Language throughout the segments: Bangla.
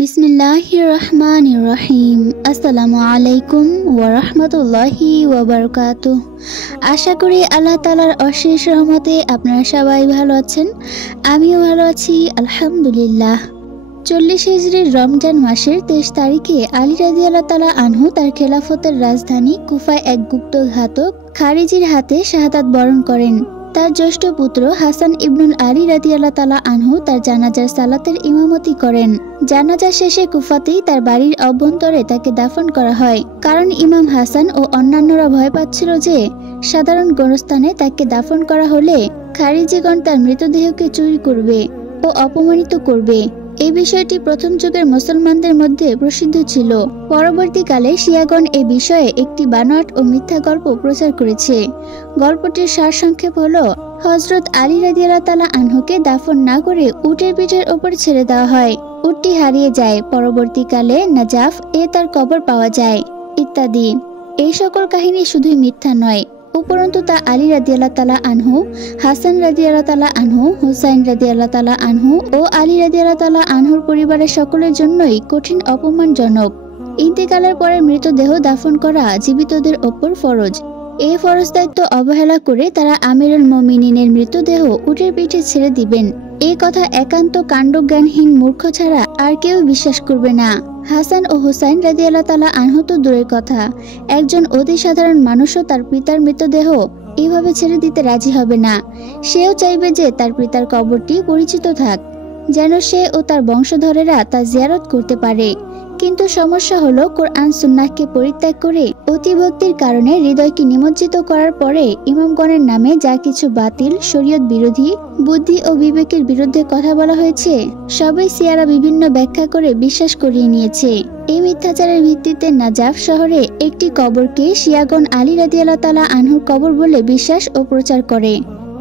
বিসমিল্লাহির রহমানির রহিম। আসসালামু আলাইকুম ওয়া রাহমাতুল্লাহি ওয়া বারাকাতুহু। আশা করি আল্লাহ তাআলার অশেষ রহমতে আপনারা সবাই ভালো আছেন। আমিও ভালো আছি আলহামদুলিল্লাহ। 40 হিজরির রমজান মাসের 23 তারিখে আলী রাদিয়াল্লাহু তাআলা আনহু তার খেলাফতের রাজধানী কুফায় এক গুপ্ত ঘাতক খারিজির হাতে শাহাদাত বরণ করেন। তার জ্যেষ্ঠ পুত্র হাসান ইবনুল আলী রাদিয়াল্লাহু তাআলা আনহু তার জানাজার সালাতের ইমামতি করেন। জানাজা শেষে কুফাতেই তার বাড়ির অভ্যন্তরে তাকে দাফন করা হয়, কারণ ইমাম হাসান ও অন্যান্যরা ভয় পাচ্ছিল যে সাধারণ গোরস্থানে তাকে দাফন করা হলে খারিজিগণ তার মৃতদেহকে চুরি করবে ও অপমানিত করবে। এই বিষয়টি প্রথম যুগের মুসলমানদের মধ্যে প্রসিদ্ধ ছিল। পরবর্তীকালে শিয়াগণ এ বিষয়ে একটি বানোয়াট ও মিথ্যা গল্প প্রচার করেছে। গল্পটির সারসংক্ষেপ হলো, হযরত আলী রাদিয়াল্লাহু তাআলা আনহুকে দাফন না করে উটের পিঠের ওপর ছেড়ে দেওয়া হয়। উটটি হারিয়ে যায়। পরবর্তীকালে নাজাফ তার কবর পাওয়া যায় ইত্যাদি। এই সকল কাহিনী শুধুই মিথ্যা নয়, উপরন্তু তা আলী রাদিয়াল্লাহু তাআলা আনহু, হাসান রাদিয়াল্লাহু তাআলা আনহু, হুসাইন রাদিয়াল্লাহু তাআলা আনহু ও আলী রাদিয়াল্লাহু তাআলা আনহুর পরিবারের সকলের জন্যই কঠিন অপমানজনক। ইন্তেকালের পরে মৃতদেহ দাফন করা জীবিতদের ওপর ফরজ। এই ফরজ দায়িত্ব অবহেলা করে তারা আমিরুল মুমিনিনের মৃতদেহ উটের পিঠে ছেড়ে দিবেন, এই কথা একান্ত কাণ্ডজ্ঞানহীন মূর্খ ছাড়া আর কেউ বিশ্বাস করবে না। হাসান ও হুসাইন রাদিয়াল্লাহু তাআলা আনহু তো দূরের কথা, একজন অতি সাধারণ মানুষও তার পিতার মৃতদেহ এইভাবে ছেড়ে দিতে রাজি হবে না। সেও চাইবে যে তার পিতার কবরটি পরিচিত থাক, যেন সে ও তার বংশধরেরা তা জিয়ারত করতে পারে। কিন্তু সমস্যা হলো, কোরআন সুন্নাহকে পরিত্যাগ করে অতিভক্তির কারণে হৃদয়কে নিমজ্জিত করার পরে ইমামগণের নামে যা কিছু বাতিল, শরীয়ত বিরোধী, বুদ্ধি ও বিবেকের বিরুদ্ধে কথা বলা হয়েছে, সবই শিয়ারা বিভিন্ন ব্যাখ্যা করে বিশ্বাস করিয়ে নিয়েছে। এই মিথ্যাচারের ভিত্তিতে নাজাফ শহরে একটি কবরকে শিয়াগণ আলী রাদিয়াল্লাহু তাআলা আনহুর কবর বলে বিশ্বাস ও প্রচার করে।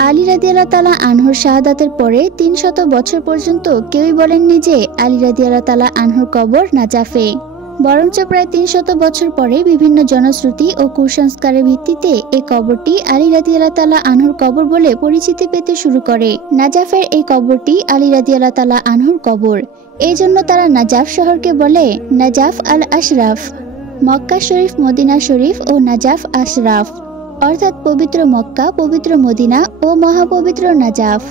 আলী রাদিয়াল্লাহু তাআলা আনহুর শাহাদাতের পরে 300 বছর পর্যন্ত কেউই বলেননি যে আলী রাদিয়াল্লাহু তাআলা আনহুর কবর নাজাফে। বরঞ্চ প্রায় 300 বছর পরে বিভিন্ন জনশ্রুতি ও কুসংস্কারের ভিত্তিতে এই কবরটি আলী রাদিয়াল্লাহু তাআলা আনহুর কবর বলে পরিচিতি পেতে শুরু করে। নাজাফের এই কবরটি আলী রাদিয়াল্লাহু তাআলা আনহুর কবর। এই জন্য তারা নাজাফ শহরকে বলে নাজাফ আল আশরাফ। মক্কা শরীফ, মদিনা শরীফ ও নাজাফ আশরাফ, অর্থাৎ পবিত্র মক্কা, পবিত্র মদিনা ও মহাপবিত্র নাজাফ।